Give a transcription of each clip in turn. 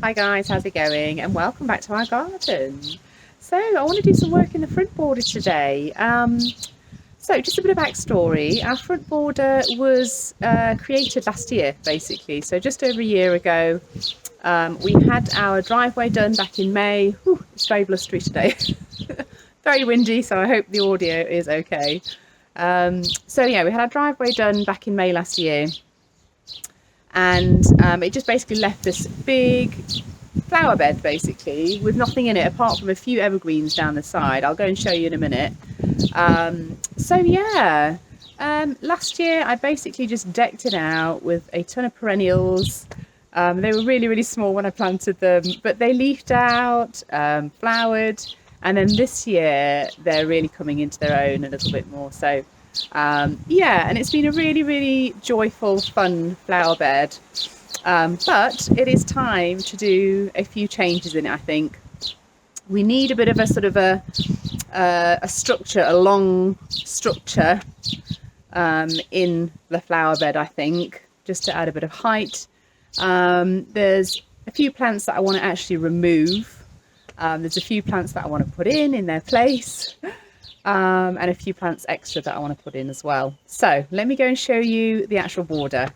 Hi guys, how's it going? And welcome back to our garden. So I want to do some work in the front border today. So just a bit of backstory. Our front border was created last year, basically. So just over a year ago, we had our driveway done back in May. Whew, it's very blustery today. Very windy, so I hope the audio is okay. So yeah, we had our driveway done back in May last year. And it just basically left this big flower bed basically with nothing in it apart from a few evergreens down the side. I'll go and show you in a minute. So yeah, last year I basically just decked it out with a ton of perennials. They were really small when I planted them, but they leafed out, flowered, and then this year they're really coming into their own a little bit more. So yeah, and it's been a really joyful, fun flower bed. But it is time to do a few changes in it. I think we need a bit of a sort of a structure, a long structure in the flower bed, I think, just to add a bit of height. There's a few plants that I want to actually remove. There's a few plants that I want to put in their place. And a few plants extra that I want to put in as well. So let me go and show you the actual border.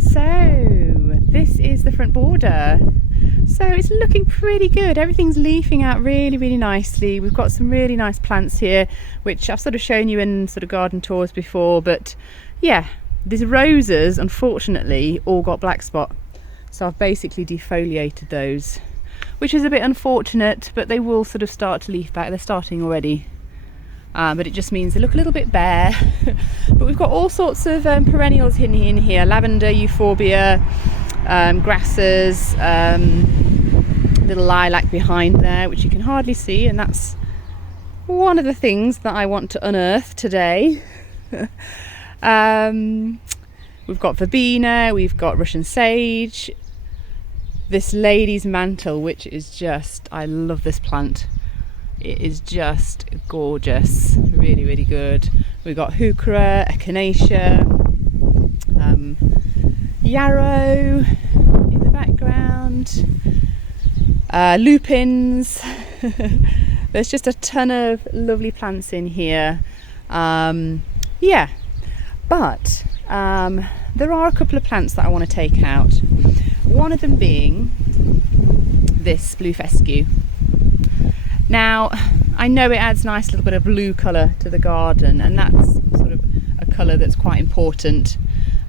So this is the front border. So it's looking pretty good. Everything's leafing out really nicely. We've got some really nice plants here, which I've sort of shown you in sort of garden tours before. But yeah, these roses unfortunately all got black spot. So I've basically defoliated those, which is a bit unfortunate, but they will sort of start to leaf back. They're starting already, but it just means they look a little bit bare. But we've got all sorts of perennials in here: lavender, euphorbia, grasses, little lilac behind there, which you can hardly see, and that's one of the things that I want to unearth today. We've got verbena, we've got Russian sage, this lady's mantle, which is just, I love this plant. It is just gorgeous, really good. We've got heuchera, echinacea, yarrow in the background, lupins. There's just a ton of lovely plants in here. Yeah, but there are a couple of plants that I want to take out. One of them being this blue fescue. Now, I know it adds a nice little bit of blue colour to the garden, and that's sort of a colour that's quite important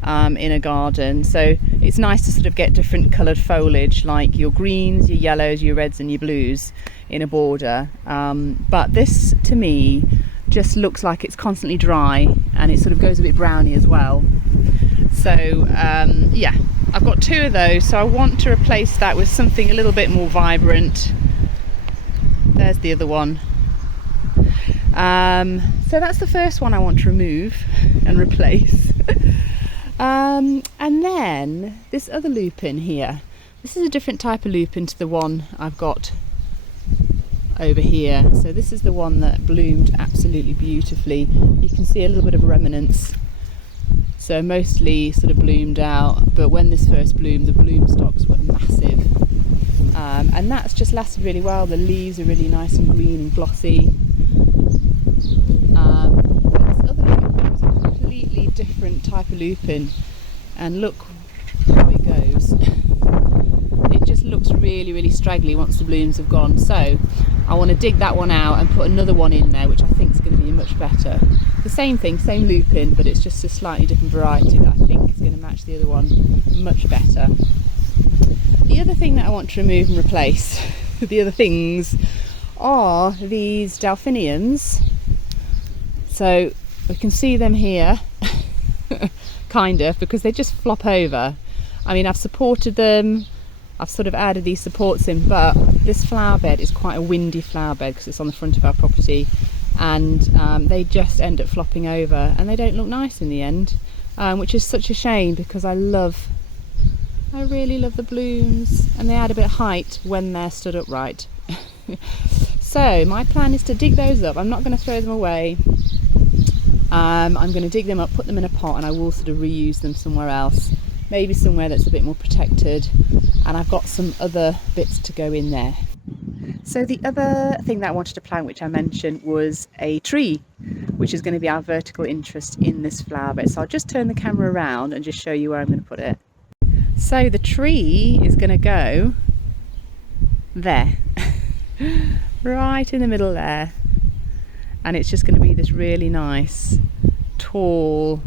in a garden. So it's nice to sort of get different coloured foliage, like your greens, your yellows, your reds and your blues in a border. But this, to me, just looks like it's constantly dry, and it sort of goes a bit browny as well. So yeah, I've got two of those, so I want to replace that with something a little bit more vibrant. There's the other one. So that's the first one I want to remove and replace. And then this other lupin here. This is a different type of lupin to the one I've got over here. So this is the one that bloomed absolutely beautifully. You can see a little bit of remnants. So mostly sort of bloomed out, but when this first bloomed, the bloom stalks were massive. And that's just lasted really well. The leaves are really nice and green and glossy. This other lupin is a completely different type of lupin, and look how it goes. It just looks really straggly once the blooms have gone. So I want to dig that one out and put another one in there, which I think is going to be much better. The same thing, same lupin, but it's just a slightly different variety that I think is going to match the other one much better. The other thing that I want to remove and replace, the other things, are these delphiniums. So we can see them here, kind of, because they just flop over. I mean, I've supported them, I've sort of added these supports in, but this flower bed is quite a windy flower bed because it's on the front of our property, and they just end up flopping over and they don't look nice in the end, which is such a shame because I really love the blooms, and they add a bit of height when they're stood upright. So my plan is to dig those up. I'm not going to throw them away. I'm going to dig them up, put them in a pot, and I will sort of reuse them somewhere else. maybe somewhere that's a bit more protected, and I've got some other bits to go in there. So the other thing that I wanted to plant, which I mentioned, was a tree, which is going to be our vertical interest in this flower bed. So I'll just turn the camera around and just show you where I'm going to put it. So the tree is going to go there, right in the middle there, and it's just going to be this really nice tall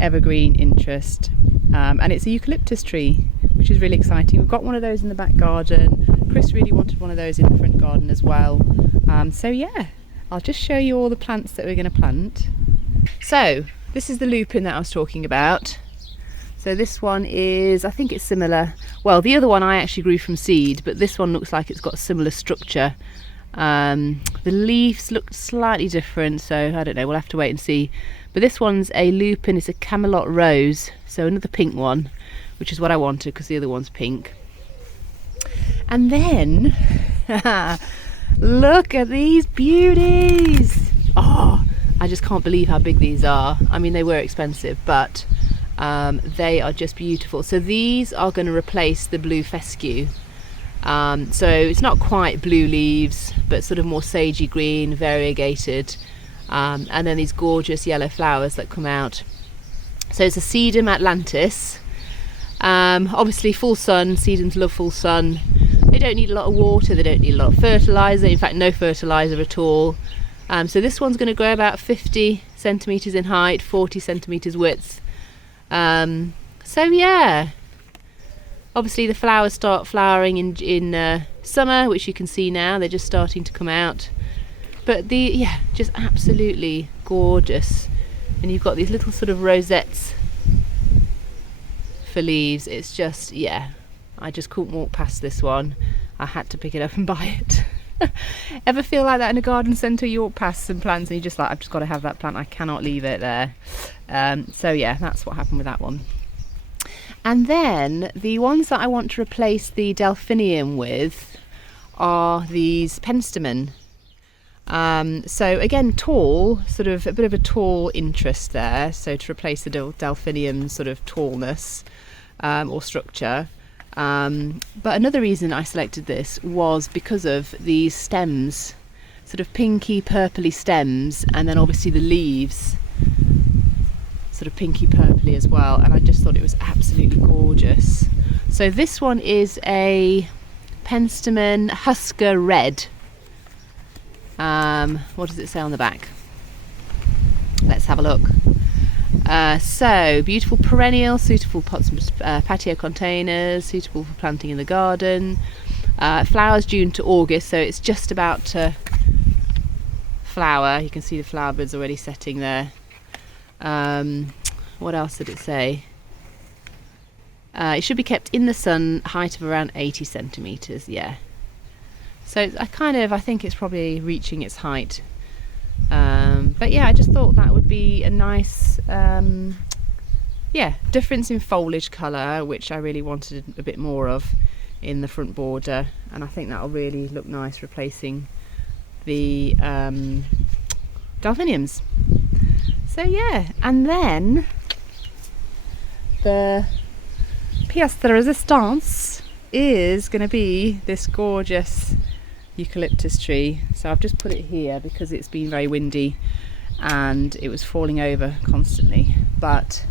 evergreen interest, and it's a eucalyptus tree, which is really exciting. We've got one of those in the back garden. Chris really wanted one of those in the front garden as well. So yeah, I'll just show you all the plants that we're going to plant. So this is the lupin that I was talking about. So this one is, I think it's similar. Well, the other one I actually grew from seed, but this one looks like it's got a similar structure. The leaves look slightly different, so I don't know, we'll have to wait and see. But this one's a lupin, it's a Camelot rose, so another pink one, which is what I wanted because the other one's pink. And then, look at these beauties! Oh, I just can't believe how big these are. I mean, they were expensive, but they are just beautiful. So these are going to replace the blue fescue. So it's not quite blue leaves, but sort of more sagey green, variegated, and then these gorgeous yellow flowers that come out. So it's a sedum atlantis. Obviously full sun, sedums love full sun. They don't need a lot of water, they don't need a lot of fertiliser, in fact no fertiliser at all. So this one's going to grow about 50 centimetres in height, 40 centimetres width. So yeah, obviously the flowers start flowering in summer, which you can see now, they're just starting to come out. But just absolutely gorgeous. And you've got these little sort of rosettes for leaves. It's just, yeah, I just couldn't walk past this one. I had to pick it up and buy it. Ever feel like that in a garden centre? You walk past some plants and you're just like, I've just got to have that plant, I cannot leave it there. So yeah, that's what happened with that one. And then the ones that I want to replace the delphinium with are these penstemon. So again, tall, sort of a bit of a tall interest there, so to replace the delphinium sort of tallness or structure. But another reason I selected this was because of these stems, sort of pinky purpley stems, and then obviously the leaves sort of pinky purpley as well, and I just thought it was absolutely gorgeous. So this one is a penstemon Husker Red. What does it say on the back? Let's have a look. So beautiful perennial, suitable pots and patio containers, suitable for planting in the garden. Flowers June to August, so it's just about to flower. You can see the flower buds already setting there. What else did it say? It should be kept in the sun, height of around 80 centimetres, yeah. So I think it's probably reaching its height. But yeah, I just thought that would be a nice, difference in foliage colour, which I really wanted a bit more of in the front border. And I think that'll really look nice replacing the delphiniums. So yeah, and then the pièce de résistance is going to be this gorgeous eucalyptus tree. So I've just put it here because it's been very windy and it was falling over constantly, but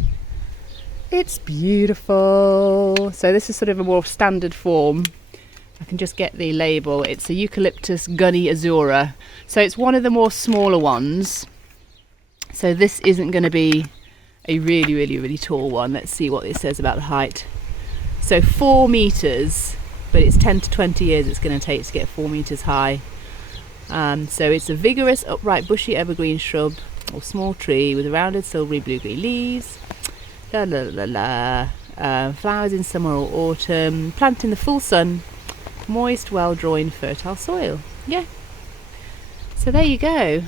it's beautiful. So this is sort of a more standard form. I can just get the label. It's a Eucalyptus gunny azura, so it's one of the more smaller ones. So this isn't going to be a really tall one. Let's see what it says about the height. So 4 meters, but it's 10 to 20 years it's going to take to get 4 meters high. So it's a vigorous, upright, bushy evergreen shrub or small tree with rounded silvery blue-green leaves. Flowers in summer or autumn. Plant in the full sun, moist, well-drained, fertile soil. Yeah. So there you go.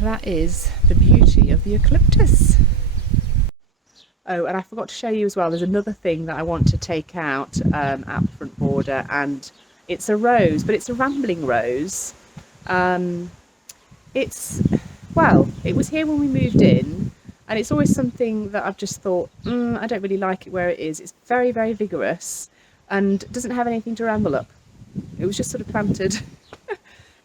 That is the beauty of the eucalyptus. Oh, and I forgot to show you as well, there's another thing that I want to take out at the front border, and it's a rose, but it's a rambling rose. It was here when we moved in, And it's always something that I've just thought, I don't really like it where it is. It's very, very vigorous and doesn't have anything to ramble up. It was just sort of planted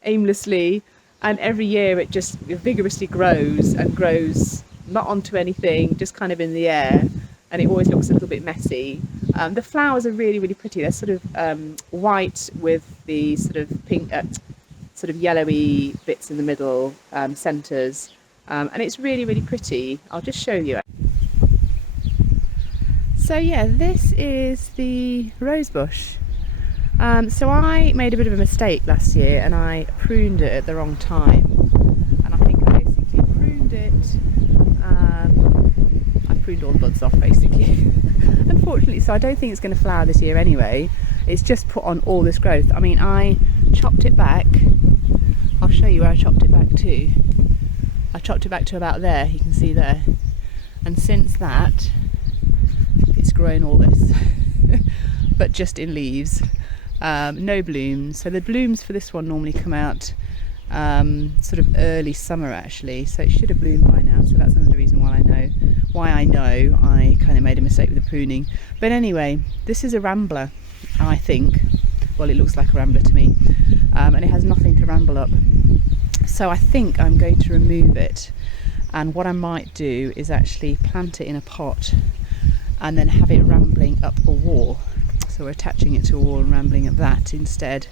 aimlessly, and every year it just vigorously grows and grows, not onto anything, just kind of in the air, and it always looks a little bit messy. The flowers are really, really pretty. They're sort of white with the sort of pink, sort of yellowy bits in the middle, centres, and it's really, really pretty. I'll just show you. So yeah, this is the rose bush. So I made a bit of a mistake last year and I pruned it at the wrong time, and I think I basically pruned it, I pruned all the buds off basically unfortunately, so I don't think it's going to flower this year anyway. It's just put on all this growth. I mean, I chopped it back. I'll show you where I chopped it back to. I chopped it back to about there, you can see there, and since that it's grown all this but just in leaves. No blooms. So the blooms for this one normally come out sort of early summer actually, so it should have bloomed by now. So that's another reason why I know I kind of made a mistake with the pruning. But anyway, this is a rambler, I think. Well, it looks like a rambler to me, and it has nothing to ramble up. So I think I'm going to remove it, and what I might do is actually plant it in a pot and then have it rambling up a wall. So we're attaching it to a wall and rambling up that instead,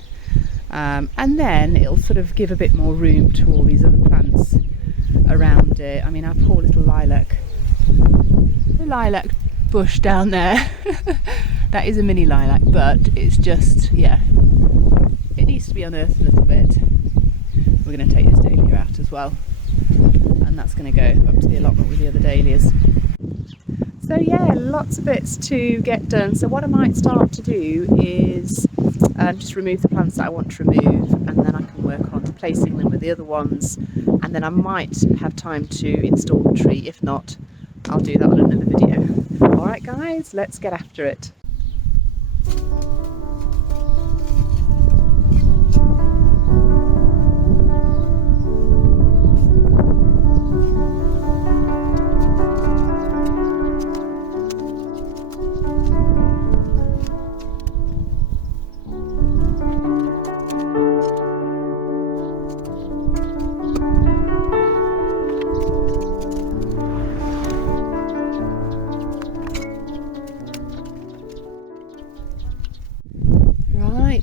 and then it'll sort of give a bit more room to all these other plants around it. I mean, our poor little lilac, the lilac bush down there that is a mini lilac, but it's just, yeah, it needs to be unearthed a little bit. We're going to take this dahlia out as well, and that's going to go up to the allotment with the other dahlias. So yeah, lots of bits to get done. So what I might start to do is just remove the plants that I want to remove, and then I can work on replacing them with the other ones, and then I might have time to install the tree. If not, I'll do that on another video. Alright guys, let's get after it.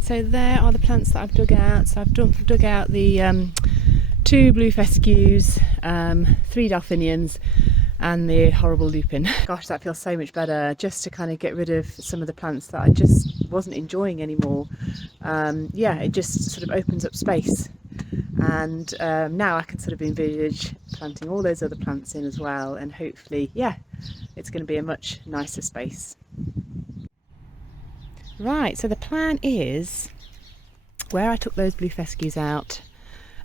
So there are the plants that I've dug out. So I've dug out the 2 blue fescues, 3 delphiniums and the horrible lupin. Gosh, that feels so much better, just to kind of get rid of some of the plants that I just wasn't enjoying anymore. Yeah, it just sort of opens up space, and now I can sort of envisage planting all those other plants in as well, and hopefully, yeah, it's going to be a much nicer space. Right, so the plan is where I took those blue fescues out,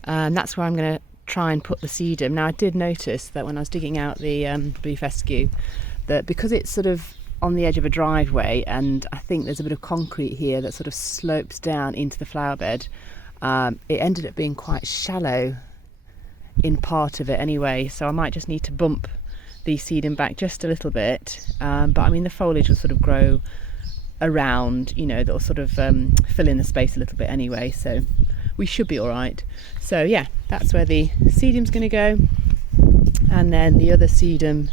that's where I'm going to try and put the sedum. Now I did notice that when I was digging out the blue fescue, that because it's sort of on the edge of a driveway, and I think there's a bit of concrete here that sort of slopes down into the flower bed, it ended up being quite shallow in part of it anyway, so I might just need to bump the sedum back just a little bit, but I mean the foliage will sort of grow around, you know, that'll sort of fill in the space a little bit anyway, so we should be all right. So yeah, that's where the sedum's going to go, and then the other sedum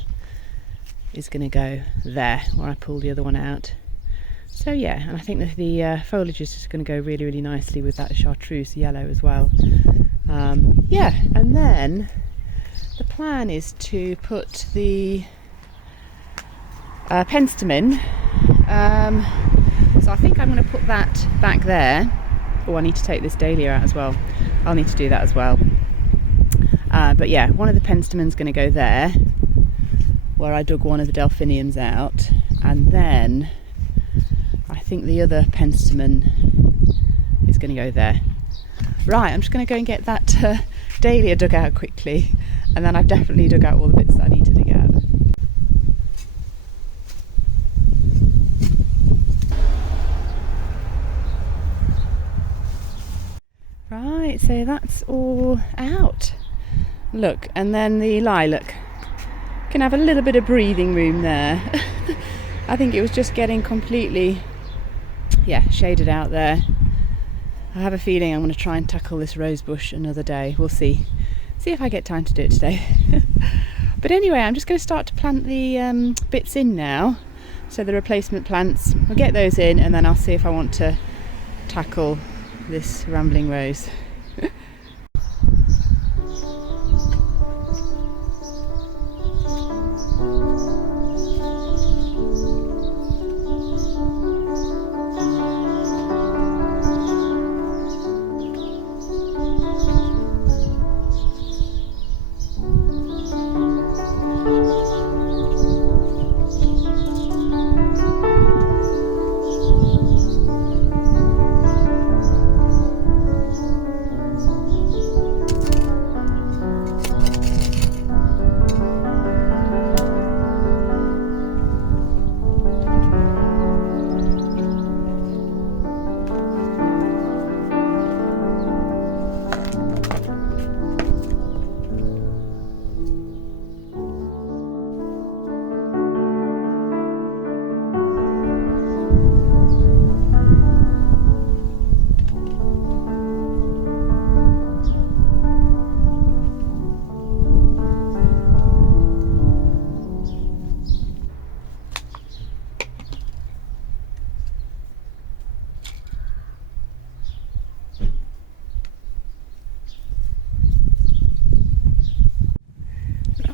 is going to go there where I pulled the other one out. So yeah, and I think that the foliage is just going to go really, really nicely with that chartreuse yellow as well. Yeah, and then the plan is to put the penstemon. So I think I'm going to put that back there. Oh, I need to take this dahlia out as well. I'll need to do that as well. But yeah, one of the penstemon's going to go there, where I dug one of the delphiniums out, and then I think the other penstemon is going to go there. Right, I'm just going to go and get that dahlia dug out quickly, and then I've definitely dug out all the bits that I need to dig out. Right, so that's all out. Look, and then the lilac can have a little bit of breathing room there. I think it was just getting completely, yeah, shaded out there. I have a feeling I'm going to try and tackle this rose bush another day. We'll see if I get time to do it today. But anyway, I'm just going to start to plant the bits in now. So the replacement plants, I'll get those in, and then I'll see if I want to tackle this rambling rose.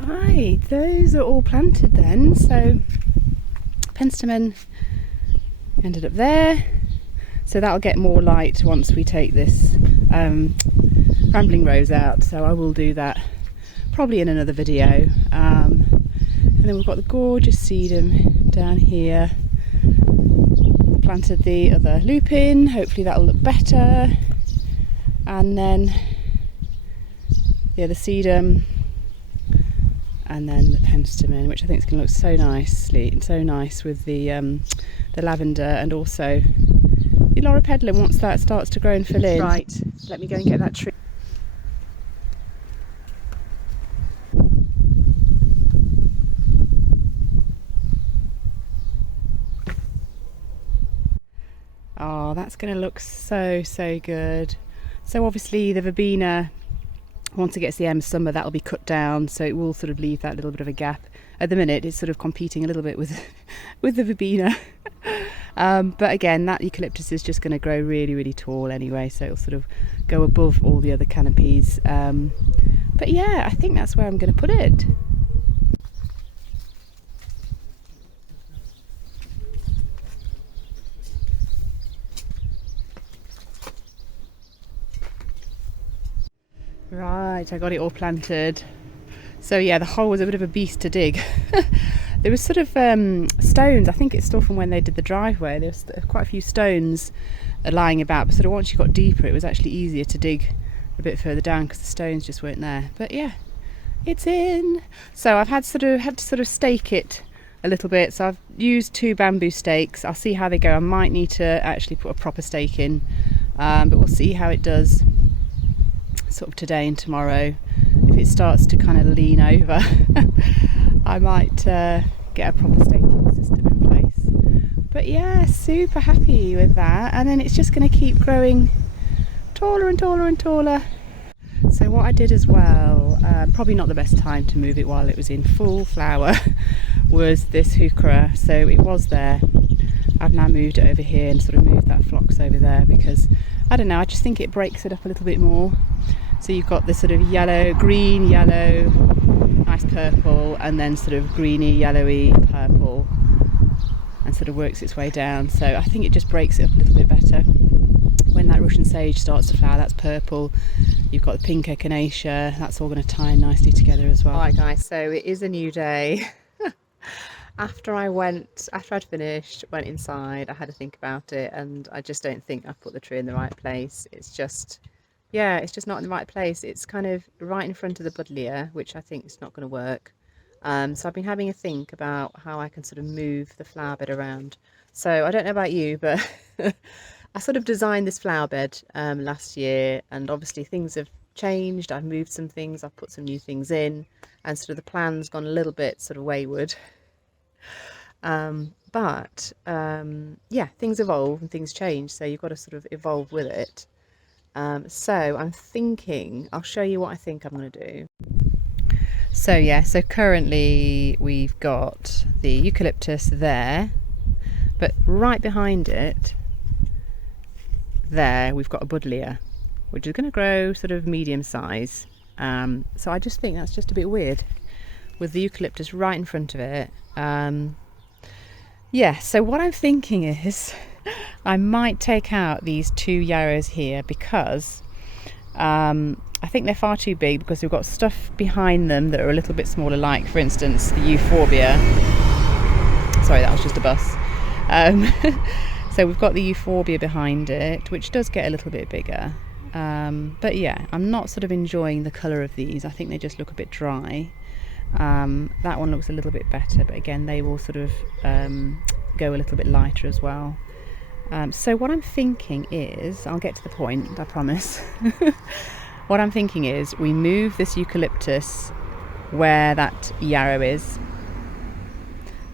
Right, those are all planted then. So penstemon ended up there, so that'll get more light once we take this rambling rose out, so I will do that probably in another video. And then we've got the gorgeous sedum down here. Planted the other lupin, hopefully that'll look better, and then the other sedum, and then the penstemon, which I think is going to look so nice with the lavender, and also the loropetalum once that starts to grow and fill in. Right, let me go and get that tree. Oh, that's going to look so good. So obviously the verbena, once it gets the end of summer, that'll be cut down, so it will sort of leave that little bit of a gap. At the minute it's sort of competing a little bit with the verbena. But again, that eucalyptus is just going to grow really tall anyway, so it'll sort of go above all the other canopies. But yeah, I think that's where I'm going to put it. Right, I got it all planted. So yeah, the hole was a bit of a beast to dig. There was sort of stones, I think it's still from when they did the driveway, there was quite a few stones lying about, but sort of once you got deeper it was actually easier to dig a bit further down because the stones just weren't there. But yeah, it's in. So I've had to stake it a little bit, so I've used 2 bamboo stakes. I'll see how they go. I might need to actually put a proper stake in, but we'll see how it does sort of today and tomorrow. If it starts to kind of lean over, I might get a proper staking system in place. But yeah, super happy with that, and then it's just going to keep growing taller and taller and taller. So what I did as well, probably not the best time to move it while it was in full flower, was this heuchera. So it was there, I've now moved it over here and sort of moved that phlox over there because, I don't know, I just think it breaks it up a little bit more. So you've got this sort of yellow, green, yellow, nice purple, and then sort of greeny, yellowy purple, and sort of works its way down. So I think it just breaks it up a little bit better. When that Russian sage starts to flower, that's purple. You've got the pink echinacea, that's all going to tie in nicely together as well. Alright guys, so it is a new day. After I'd finished, went inside, I had to think about it, and I just don't think I've put the tree in the right place. It's just not in the right place. It's kind of right in front of the buddleia, which I think is not going to work. So I've been having a think about how I can sort of move the flower bed around. So I don't know about you, but I sort of designed this flower bed last year, and obviously things have changed. I've moved some things, I've put some new things in, and sort of the plan's gone a little bit sort of wayward. Yeah, things evolve and things change, so you've got to sort of evolve with it. So I'm thinking, I'll show you what I think I'm going to do. So yeah, so currently we've got the eucalyptus there, but right behind it there we've got a buddleia, which is going to grow sort of medium size. So I just think that's just a bit weird with the eucalyptus right in front of it. Yeah, so what I'm thinking is I might take out these 2 yarrows here because I think they're far too big, because we've got stuff behind them that are a little bit smaller, like for instance the euphorbia. Sorry, that was just a bus. So we've got the euphorbia behind it, which does get a little bit bigger. But yeah, I'm not sort of enjoying the colour of these. I think they just look a bit dry. That one looks a little bit better, but again they will sort of go a little bit lighter as well. So what I'm thinking is, I'll get to the point, I promise. What I'm thinking is we move this eucalyptus where that yarrow is,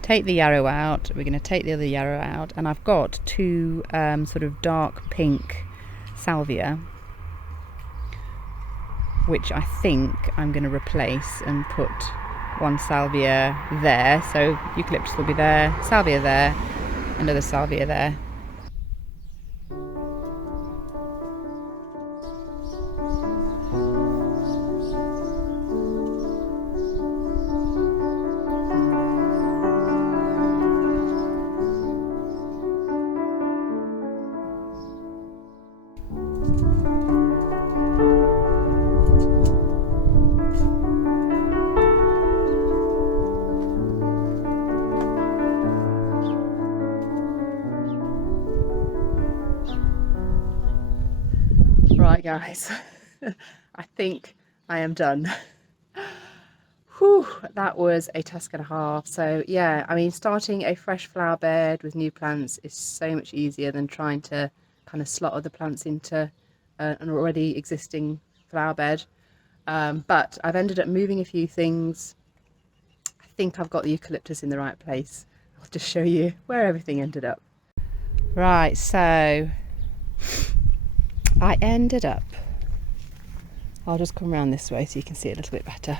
take the yarrow out, we're going to take the other yarrow out, and I've got 2 sort of dark pink salvia, which I think I'm going to replace and put 1 salvia there. So eucalyptus will be there, salvia there, another salvia there. Right guys, I think I am done. Whew, that was a task and a half. So yeah, I mean, starting a fresh flower bed with new plants is so much easier than trying to kind of slot other plants into an already existing flower bed. But I've ended up moving a few things. I think I've got the eucalyptus in the right place. I'll just show you where everything ended up. Right, so I ended up, I'll just come around this way so you can see it a little bit better.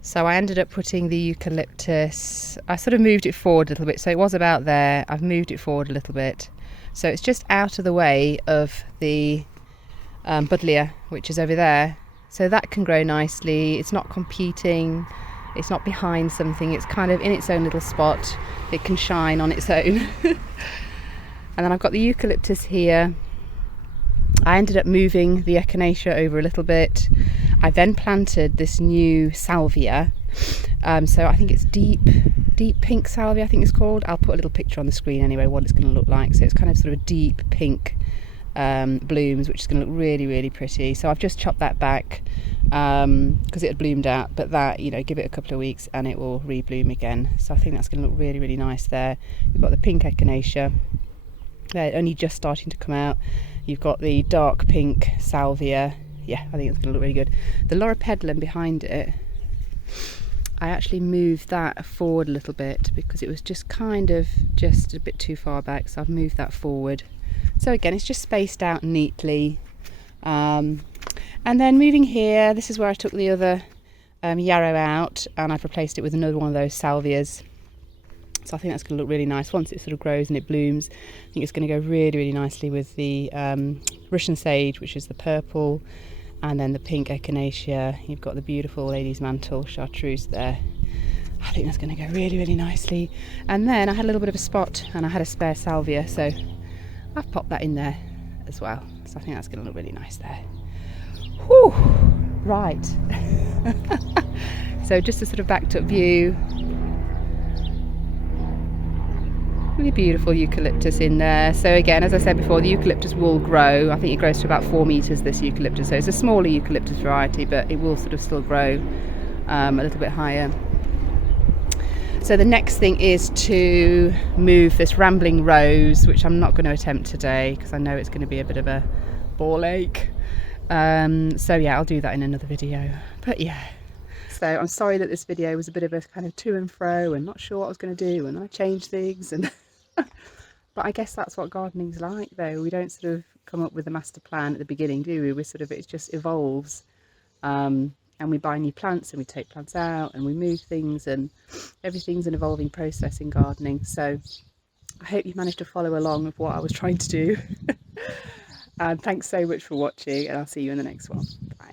So I ended up putting the eucalyptus, I sort of moved it forward a little bit, so it was about there, I've moved it forward a little bit. So it's just out of the way of the buddleia, which is over there. So that can grow nicely, it's not competing, it's not behind something, it's kind of in its own little spot, it can shine on its own. And then I've got the eucalyptus here. I ended up moving the echinacea over a little bit. I then planted this new salvia. So I think it's deep pink salvia, I think it's called. I'll put a little picture on the screen anyway, what it's going to look like. So it's kind of sort of deep pink blooms, which is going to look really, really pretty. So I've just chopped that back because it had bloomed out, but that, you know, give it a couple of weeks and it will rebloom again. So I think that's going to look really, really nice there. You've got the pink echinacea. They're only just starting to come out. You've got the dark pink salvia. Yeah, I think it's going to look really good. The loropetalum behind it, I actually moved that forward a little bit because it was just kind of just a bit too far back, so I've moved that forward. So again, it's just spaced out neatly. And then moving here, this is where I took the other yarrow out and I've replaced it with another one of those salvias. So I think that's going to look really nice once it sort of grows and it blooms. I think it's going to go really, really nicely with the Russian sage, which is the purple, and then the pink echinacea. You've got the beautiful lady's mantle chartreuse there. I think that's going to go really, really nicely. And then I had a little bit of a spot and I had a spare salvia, so I've popped that in there as well. So I think that's going to look really nice there. Whew, right. So just a sort of backed up view. Really beautiful eucalyptus in there. So again, as I said before, the eucalyptus will grow. I think it grows to about 4 meters, this eucalyptus. So it's a smaller eucalyptus variety, but it will sort of still grow a little bit higher. So the next thing is to move this rambling rose, which I'm not going to attempt today because I know it's going to be a bit of a ball ache. So yeah, I'll do that in another video. But yeah, so I'm sorry that this video was a bit of a kind of to and fro and not sure what I was going to do, and I changed things, and but I guess that's what gardening's like, though. We don't sort of come up with a master plan at the beginning, do we? It just evolves, and we buy new plants and we take plants out and we move things, and everything's an evolving process in gardening. So I hope you managed to follow along with what I was trying to do. And thanks so much for watching, and I'll see you in the next one. Bye.